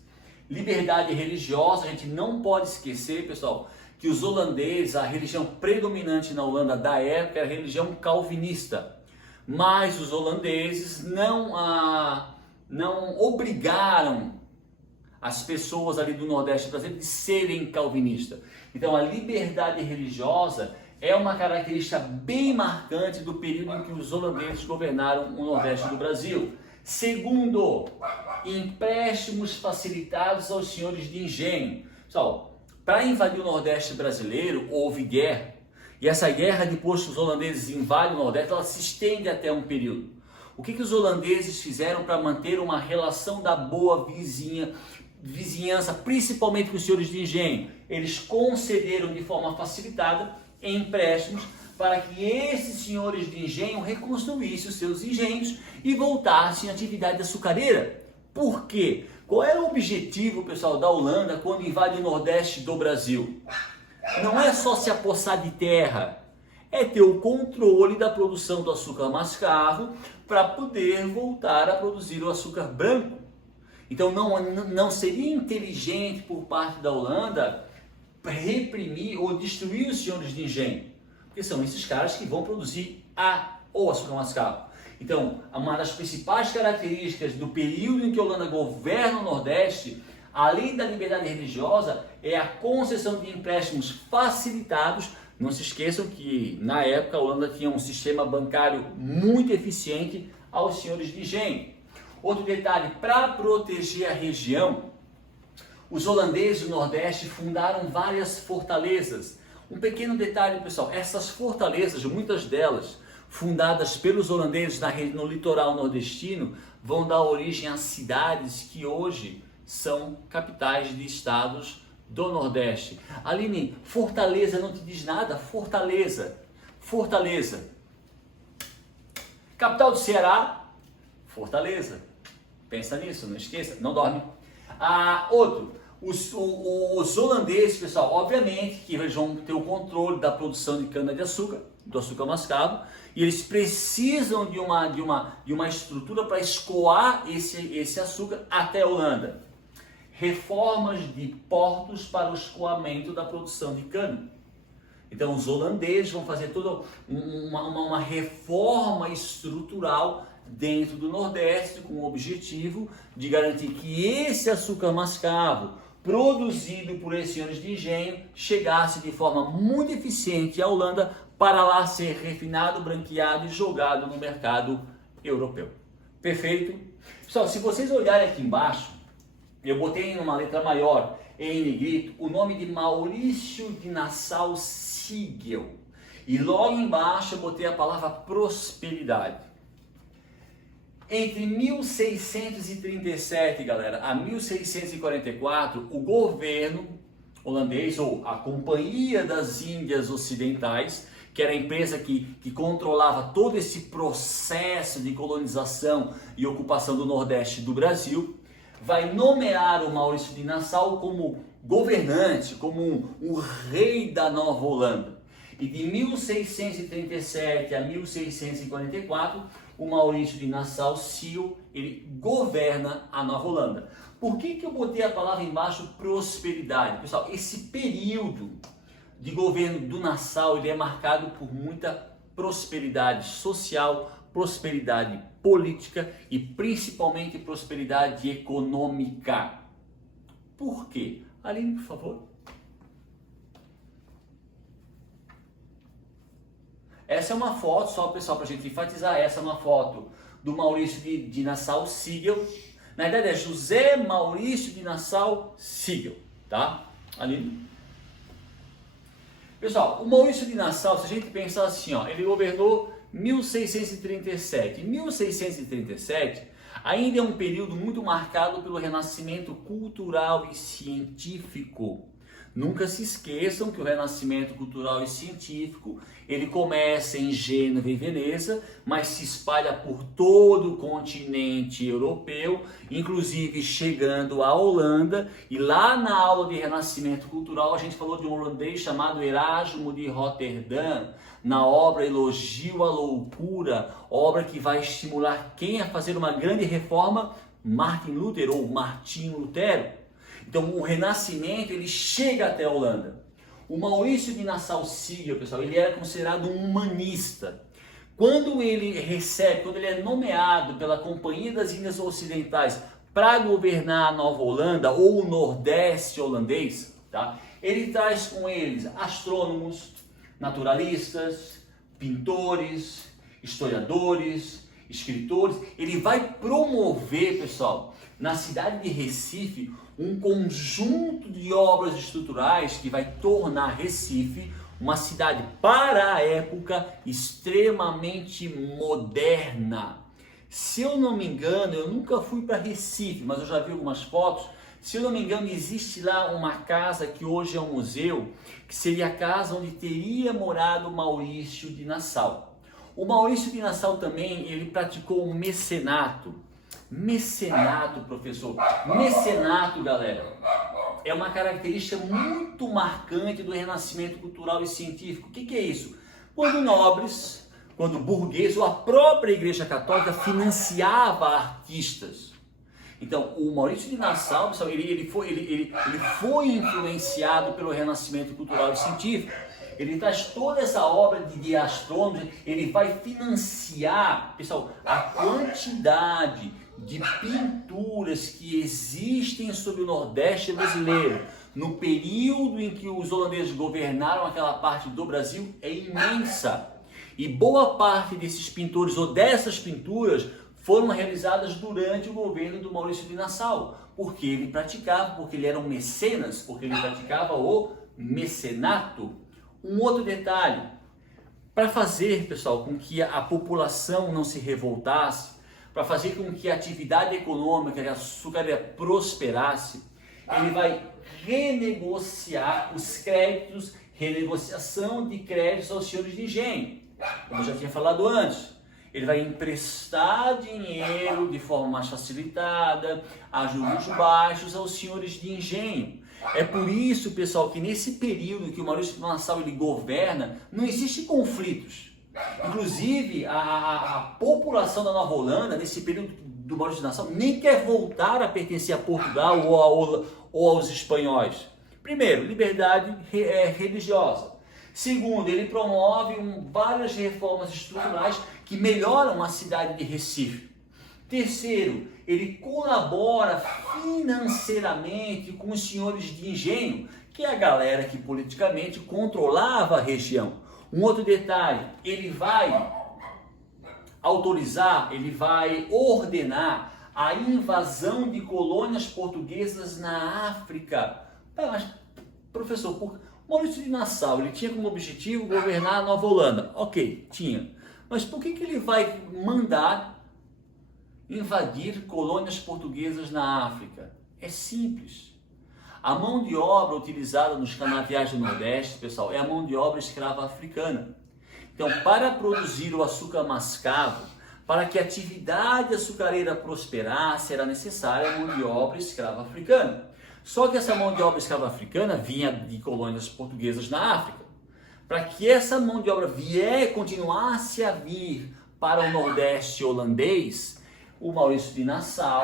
Liberdade religiosa, a gente não pode esquecer, pessoal, que os holandeses, a religião predominante na Holanda da época era a religião calvinista. Mas os holandeses não obrigaram as pessoas ali do Nordeste brasileiro de serem calvinistas. Então a liberdade religiosa é uma característica bem marcante do período em que os holandeses governaram o Nordeste do Brasil. Segundo, empréstimos facilitados aos senhores de engenho. Pessoal, para invadir o Nordeste brasileiro houve guerra. E essa guerra, depois que os holandeses invadem o Nordeste, ela se estende até um período. O que os holandeses fizeram para manter uma relação da boa vizinhança, principalmente com os senhores de engenho? Eles concederam de forma facilitada empréstimos para que esses senhores de engenho reconstruíssem os seus engenhos e voltassem à atividade açucareira. Por quê? Qual era o objetivo, pessoal, da Holanda quando invade o Nordeste do Brasil? Não é só se apossar de terra, é ter o controle da produção do açúcar mascavo para poder voltar a produzir o açúcar branco. Então não seria inteligente por parte da Holanda reprimir ou destruir os senhores de engenho, porque são esses caras que vão produzir o açúcar mascavo. Então, uma das principais características do período em que a Holanda governa o Nordeste, além da liberdade religiosa, é a concessão de empréstimos facilitados. Não se esqueçam que, na época, a Holanda tinha um sistema bancário muito eficiente aos senhores de engenho. Outro detalhe, para proteger a região, os holandeses do Nordeste fundaram várias fortalezas. Um pequeno detalhe, pessoal, essas fortalezas, muitas delas fundadas pelos holandeses no litoral nordestino, vão dar origem a cidades que hoje são capitais de estados do Nordeste. Aline, Fortaleza não te diz nada? Fortaleza. Capital do Ceará? Fortaleza. Pensa nisso, não esqueça, não dorme. Os holandeses, pessoal, obviamente que eles vão ter o controle da produção de cana-de-açúcar, do açúcar mascavo, e eles precisam de uma estrutura para escoar esse açúcar até a Holanda. Reformas de portos para o escoamento da produção de cana. Então os holandeses vão fazer toda uma reforma estrutural dentro do Nordeste com o objetivo de garantir que esse açúcar mascavo produzido por esses senhores de engenho chegasse de forma muito eficiente à Holanda para lá ser refinado, branqueado e jogado no mercado europeu. Perfeito? Pessoal, se vocês olharem aqui embaixo, eu botei numa letra maior, em negrito, o nome de Maurício de Nassau-Siegel. E logo embaixo eu botei a palavra prosperidade. Entre 1637, galera, a 1644, o governo holandês, ou a Companhia das Índias Ocidentais, que era a empresa que controlava todo esse processo de colonização e ocupação do Nordeste do Brasil, vai nomear o Maurício de Nassau como governante, como o rei da Nova Holanda. E de 1637 a 1644, o Maurício de Nassau-Siegel, ele governa a Nova Holanda. Por que eu botei a palavra embaixo prosperidade? Pessoal, esse período de governo do Nassau, ele é marcado por muita prosperidade social, prosperidade política e principalmente prosperidade econômica. Por quê? Aline, por favor. Essa é uma foto, só pessoal, para a gente enfatizar, essa é uma foto do Maurício de Nassau-Siegel. Na verdade é José Maurício de Nassau-Siegel, tá? Aline. Pessoal, o Maurício de Nassau, se a gente pensar assim, ó, ele governou 1637. 1637 ainda é um período muito marcado pelo renascimento cultural e científico. Nunca se esqueçam que o renascimento cultural e científico, ele começa em Gênova e Veneza, mas se espalha por todo o continente europeu, inclusive chegando à Holanda. E lá na aula de renascimento cultural a gente falou de um holandês chamado Erasmo de Roterdã, na obra Elogio à Loucura, obra que vai estimular quem a fazer uma grande reforma? Martin Luther ou Martinho Lutero. Então o Renascimento ele chega até a Holanda. O Maurício de Nassau-Siegel, pessoal, ele era considerado um humanista. Quando ele é nomeado pela Companhia das Índias Ocidentais para governar a Nova Holanda ou o Nordeste holandês, tá? Ele traz com eles astrônomos, naturalistas, pintores, historiadores, escritores. Ele vai promover, pessoal, na cidade de Recife, um conjunto de obras estruturais que vai tornar Recife uma cidade, para a época, extremamente moderna. Se eu não me engano, eu nunca fui para Recife, mas eu já vi algumas fotos. Se eu não me engano, existe lá uma casa que hoje é um museu, que seria a casa onde teria morado Maurício de Nassau. O Maurício de Nassau também, ele praticou o mecenato. Mecenato, professor. Mecenato, galera, é uma característica muito marcante do renascimento cultural e científico. O que é isso? Quando nobres, quando burgueses ou a própria Igreja Católica financiava artistas. Então, o Maurício de Nassau, pessoal, ele foi influenciado pelo renascimento cultural e científico. Ele traz toda essa obra de astrônomos, ele vai financiar, pessoal, a quantidade de pinturas que existem sobre o Nordeste brasileiro no período em que os holandeses governaram aquela parte do Brasil é imensa. E boa parte desses pintores ou dessas pinturas foram realizadas durante o governo do Maurício de Nassau, porque ele era um mecenas, porque ele praticava o mecenato. Um outro detalhe, para fazer, pessoal, com que a população não se revoltasse, para fazer com que a atividade econômica e açucareira prosperasse, ele vai renegociar os créditos, renegociação de créditos aos senhores de engenho. Como eu já tinha falado antes, ele vai emprestar dinheiro de forma mais facilitada, a juros baixos aos senhores de engenho. É por isso, pessoal, que nesse período que o Maurício de Nassau ele governa, não existem conflitos. Inclusive, a população da Nova Holanda, nesse período do Maurício de Nassau, nem quer voltar a pertencer a Portugal ou aos espanhóis. Primeiro, liberdade religiosa. Segundo, ele promove várias reformas estruturais que melhoram a cidade de Recife. Terceiro, ele colabora financeiramente com os senhores de engenho, que é a galera que politicamente controlava a região. Um outro detalhe, ele vai autorizar, ele vai ordenar a invasão de colônias portuguesas na África. Mas, professor, Maurício de Nassau, ele tinha como objetivo governar a Nova Holanda. Ok, tinha. Mas por que ele vai mandar invadir colônias portuguesas na África? É simples. A mão de obra utilizada nos canaviais do Nordeste, pessoal, é a mão de obra escrava africana. Então, para produzir o açúcar mascavo, para que a atividade açucareira prosperasse, era necessária a mão de obra escrava africana. Só que essa mão de obra escrava africana vinha de colônias portuguesas na África. Para que essa mão de obra continuasse a vir para o Nordeste holandês, o Maurício de Nassau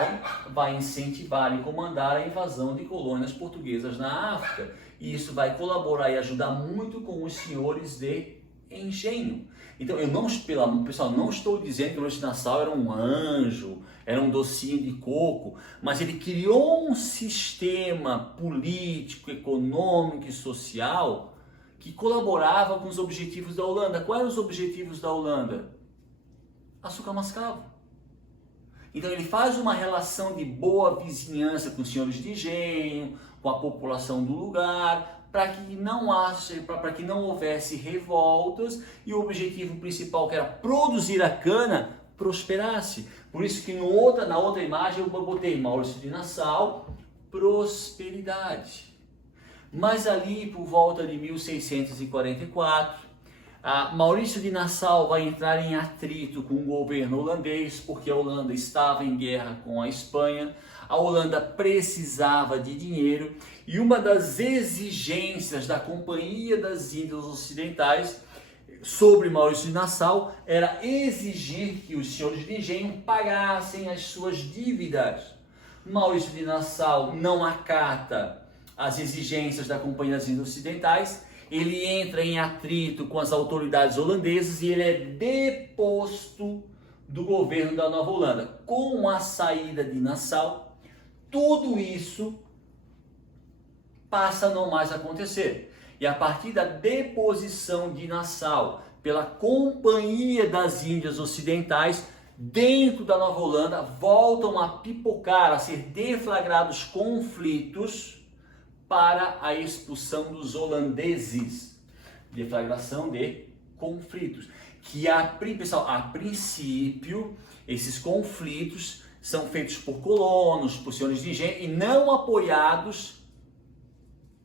vai incentivar e comandar a invasão de colônias portuguesas na África. E isso vai colaborar e ajudar muito com os senhores de engenho. Então, pessoal, não estou dizendo que o Maurício de Nassau era um anjo, era um docinho de coco, mas ele criou um sistema político, econômico e social que colaborava com os objetivos da Holanda. Quais eram os objetivos da Holanda? Açúcar mascavo. Então ele faz uma relação de boa vizinhança com os senhores de engenho, com a população do lugar, para que não houvesse revoltas e o objetivo principal, que era produzir a cana, prosperasse. Por isso que na outra imagem eu botei Maurício de Nassau, prosperidade. Mas ali por volta de 1644, Maurício de Nassau vai entrar em atrito com o governo holandês, porque a Holanda estava em guerra com a Espanha. A Holanda precisava de dinheiro e uma das exigências da Companhia das Índias Ocidentais sobre Maurício de Nassau era exigir que os senhores de engenho pagassem as suas dívidas. Maurício de Nassau não acata as exigências da Companhia das Índias Ocidentais, ele entra em atrito com as autoridades holandesas e ele é deposto do governo da Nova Holanda. Com a saída de Nassau, tudo isso passa a não mais acontecer. E a partir da deposição de Nassau pela Companhia das Índias Ocidentais, dentro da Nova Holanda, voltam a pipocar, a ser deflagrados conflitos para a expulsão dos holandeses. Deflagração de conflitos. Pessoal, a princípio, esses conflitos são feitos por colonos, por senhores de engenho e não apoiados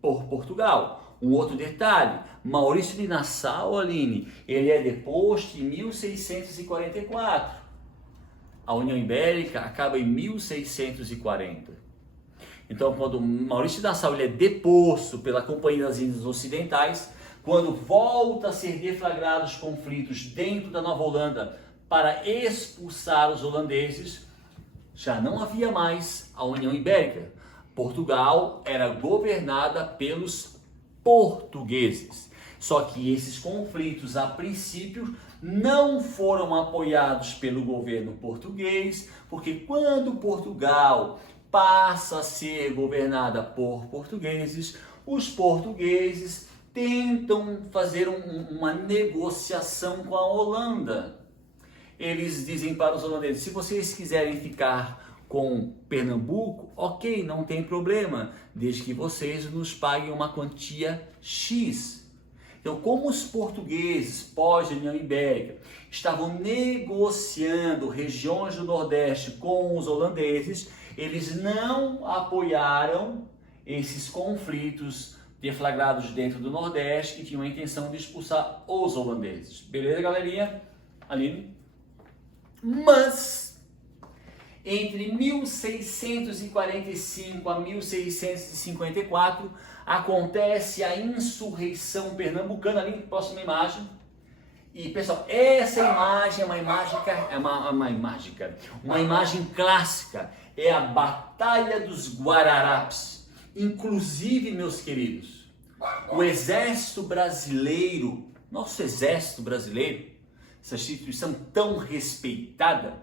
por Portugal. Um outro detalhe, Maurício de Nassau, Aline, ele é deposto em 1644. A União Ibérica acaba em 1640. Então, quando Maurício de Nassau ele é deposto pela Companhia das Índias Ocidentais, quando volta a ser deflagrados conflitos dentro da Nova Holanda para expulsar os holandeses, já não havia mais a União Ibérica. Portugal era governada pelos portugueses. Só que esses conflitos, a princípio, não foram apoiados pelo governo português, porque quando Portugal passa a ser governada por portugueses, os portugueses tentam fazer uma negociação com a Holanda. Eles dizem para os holandeses: se vocês quiserem ficar com Pernambuco, ok, não tem problema, desde que vocês nos paguem uma quantia X. Então, como os portugueses, pós-União Ibérica, estavam negociando regiões do Nordeste com os holandeses, eles não apoiaram esses conflitos deflagrados dentro do Nordeste, que tinham a intenção de expulsar os holandeses. Beleza, galerinha? Aline? Mas, entre 1645 a 1654, acontece a insurreição pernambucana. Ali, próxima imagem. E, pessoal, essa imagem é uma imagem clássica. É a Batalha dos Guararapes. Inclusive, meus queridos, o Exército Brasileiro, nosso Exército Brasileiro, essa instituição tão respeitada,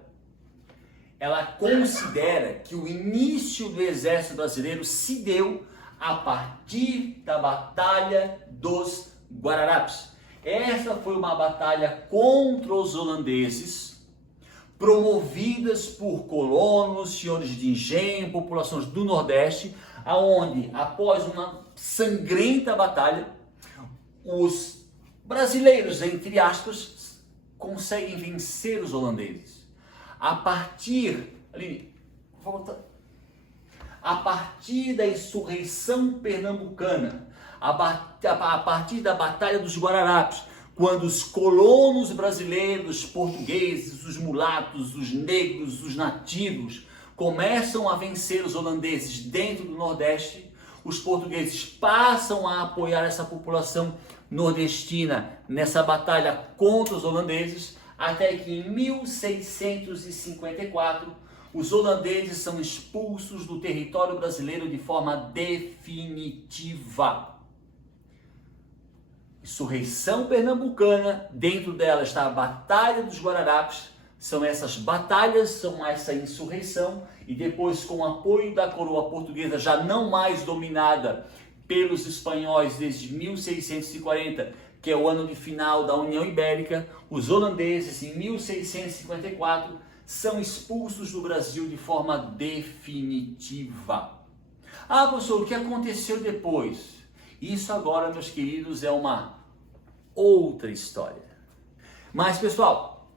ela considera que o início do Exército Brasileiro se deu a partir da Batalha dos Guararapes. Essa foi uma batalha contra os holandeses, promovidas por colonos, senhores de engenho, populações do Nordeste, aonde, após uma sangrenta batalha, os brasileiros, entre aspas, conseguem vencer os holandeses. A partir da insurreição pernambucana, a partir da Batalha dos Guararapes, quando os colonos brasileiros, os portugueses, os mulatos, os negros, os nativos, começam a vencer os holandeses dentro do Nordeste, os portugueses passam a apoiar essa população nordestina nessa batalha contra os holandeses, até que em 1654 os holandeses são expulsos do território brasileiro de forma definitiva. insurreição pernambucana, dentro dela está a Batalha dos Guararapes, são essas batalhas, são essa insurreição, e depois com o apoio da coroa portuguesa, já não mais dominada pelos espanhóis desde 1640, que é o ano de final da União Ibérica, os holandeses em 1654 são expulsos do Brasil de forma definitiva. Ah, professor, o que aconteceu depois? Isso agora, meus queridos, é uma outra história. Mas, pessoal,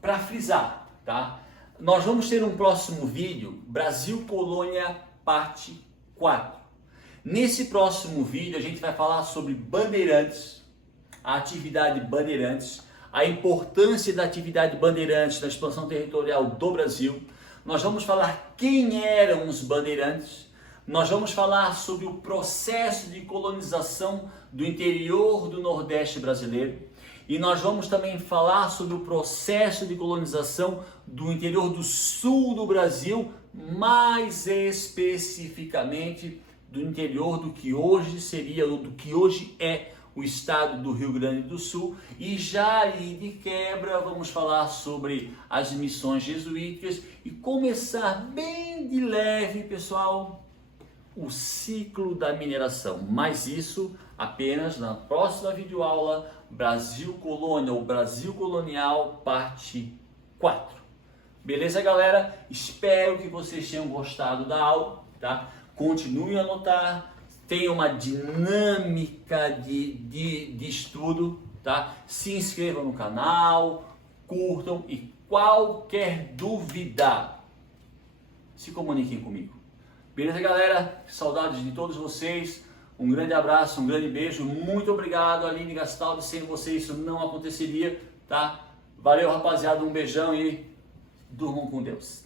para frisar, tá? Nós vamos ter um próximo vídeo, Brasil Colônia, parte 4. Nesse próximo vídeo, a gente vai falar sobre Bandeirantes, a atividade Bandeirantes, a importância da atividade Bandeirantes na expansão territorial do Brasil. Nós vamos falar quem eram os bandeirantes. Nós vamos falar sobre o processo de colonização do interior do Nordeste brasileiro. E nós vamos também falar sobre o processo de colonização do interior do Sul do Brasil, mais especificamente do interior do que hoje seria, ou do que hoje é o estado do Rio Grande do Sul. E já aí de quebra vamos falar sobre as missões jesuíticas e começar bem de leve, pessoal, o ciclo da mineração. Mas isso apenas na próxima videoaula, Brasil Colônia ou Brasil Colonial, parte 4. Beleza, galera? Espero que vocês tenham gostado da aula, tá? Continuem a anotar. Tem uma dinâmica de estudo, tá? Se inscrevam no canal, curtam e qualquer dúvida, se comuniquem comigo. Beleza, galera? Saudades de todos vocês. Um grande abraço, um grande beijo. Muito obrigado, Aline Gastaldi. Sem você isso não aconteceria, tá? Valeu, rapaziada. Um beijão e durmam com Deus.